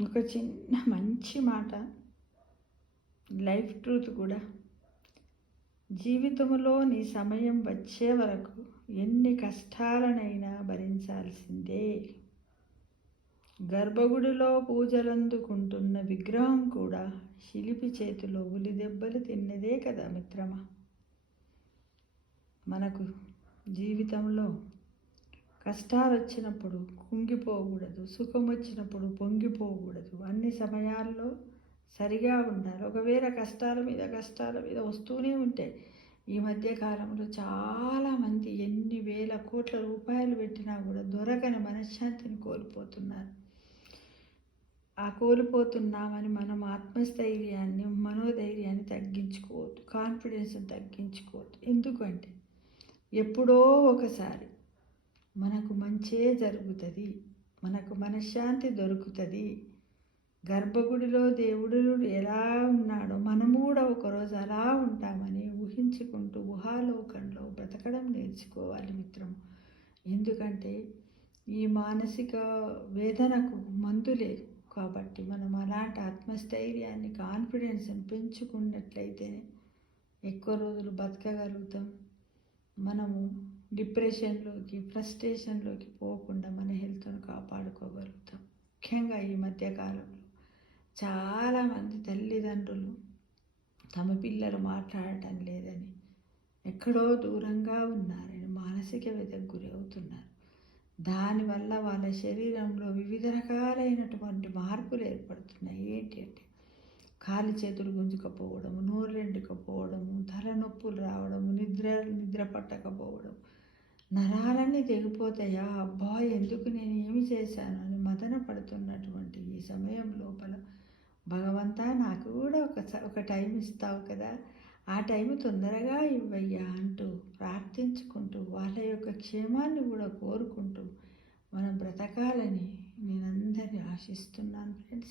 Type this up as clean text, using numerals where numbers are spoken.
ఒక చిన్న మంచి మాట, లైఫ్ ట్రూత్ కూడా. జీవితంలో నీ సమయం వచ్చే వరకు ఎన్ని కష్టాలనైనా భరించాల్సిందే. గర్భగుడిలో పూజలందుకుంటున్న విగ్రహం కూడా శిల్పి చేతిలో ఉలి దెబ్బలు తిన్నదే కదా మిత్రమా. మనకు జీవితంలో కష్టాలు వచ్చినప్పుడు కుంగిపోకూడదు, సుఖం వచ్చినప్పుడు పొంగిపోకూడదు. అన్ని సమయాల్లో సరిగా ఉండాలి. ఒకవేళ కష్టాల మీద వస్తూనే ఉంటాయి. ఈ మధ్య కాలంలో చాలామంది ఎన్ని వేల కోట్ల రూపాయలు పెట్టినా కూడా దొరకని మనశ్శాంతిని కోల్పోతున్నారు. ఆ కోల్పోతున్నామని మనం ఆత్మస్థైర్యాన్ని, మనోధైర్యాన్ని తగ్గించుకోవద్దు, కాన్ఫిడెన్స్ని తగ్గించుకోవద్దు. ఎందుకంటే ఎప్పుడో ఒకసారి మనకు మంచే జరుగుతుంది, మనకు మనశ్శాంతి దొరుకుతుంది. గర్భగుడిలో దేవుడు ఎలా ఉన్నాడో మనము కూడా ఒకరోజు అలా ఉంటామని ఊహించుకుంటూ ఊహాలోకంలో బ్రతకడం నేర్చుకోవాలి మిత్రం. ఎందుకంటే ఈ మానసిక వేదనకు మందు లేదు. కాబట్టి మనం అలాంటి ఆత్మస్థైర్యాన్ని, కాన్ఫిడెన్స్ని పెంచుకున్నట్లయితేనే ఎక్కువ రోజులు బతకగలుగుతాం. మనము డిప్రెషన్లోకి, ఫ్రస్ట్రేషన్లోకి పోకుండా మన హెల్త్ను కాపాడుకోగలుగుతాం. ముఖ్యంగా ఈ మధ్యకాలంలో చాలామంది తల్లిదండ్రులు తమ పిల్లలు మాట్లాడటం లేదని, ఎక్కడో దూరంగా ఉన్నారని మానసిక వ్యధకు గురి అవుతున్నారు. దానివల్ల వాళ్ళ శరీరంలో వివిధ రకాలైనటువంటి మార్పులు ఏర్పడుతున్నాయి. ఏంటి అంటే కాలి చేతులు గుంజుకపోవడము, నోరు ఎండుకపోవడము, తలనొప్పులు రావడము, నిద్ర పట్టకపోవడం, నరాలన్నీ తెగిపోతాయా, అబ్బా ఎందుకు నేను ఏమి చేశాను అని మదన పడుతున్నటువంటి ఈ సమయం లోపల భగవంతా నాకు కూడా ఒక టైం ఇస్తావు కదా, ఆ టైం తొందరగా ఇవ్వయ్యా అంటూ ప్రార్థించుకుంటూ వాళ్ళ యొక్క క్షేమాన్ని కూడా కోరుకుంటూ మనం బ్రతకాలని నేను అందరినీ ఆశిస్తున్నాను ఫ్రెండ్స్.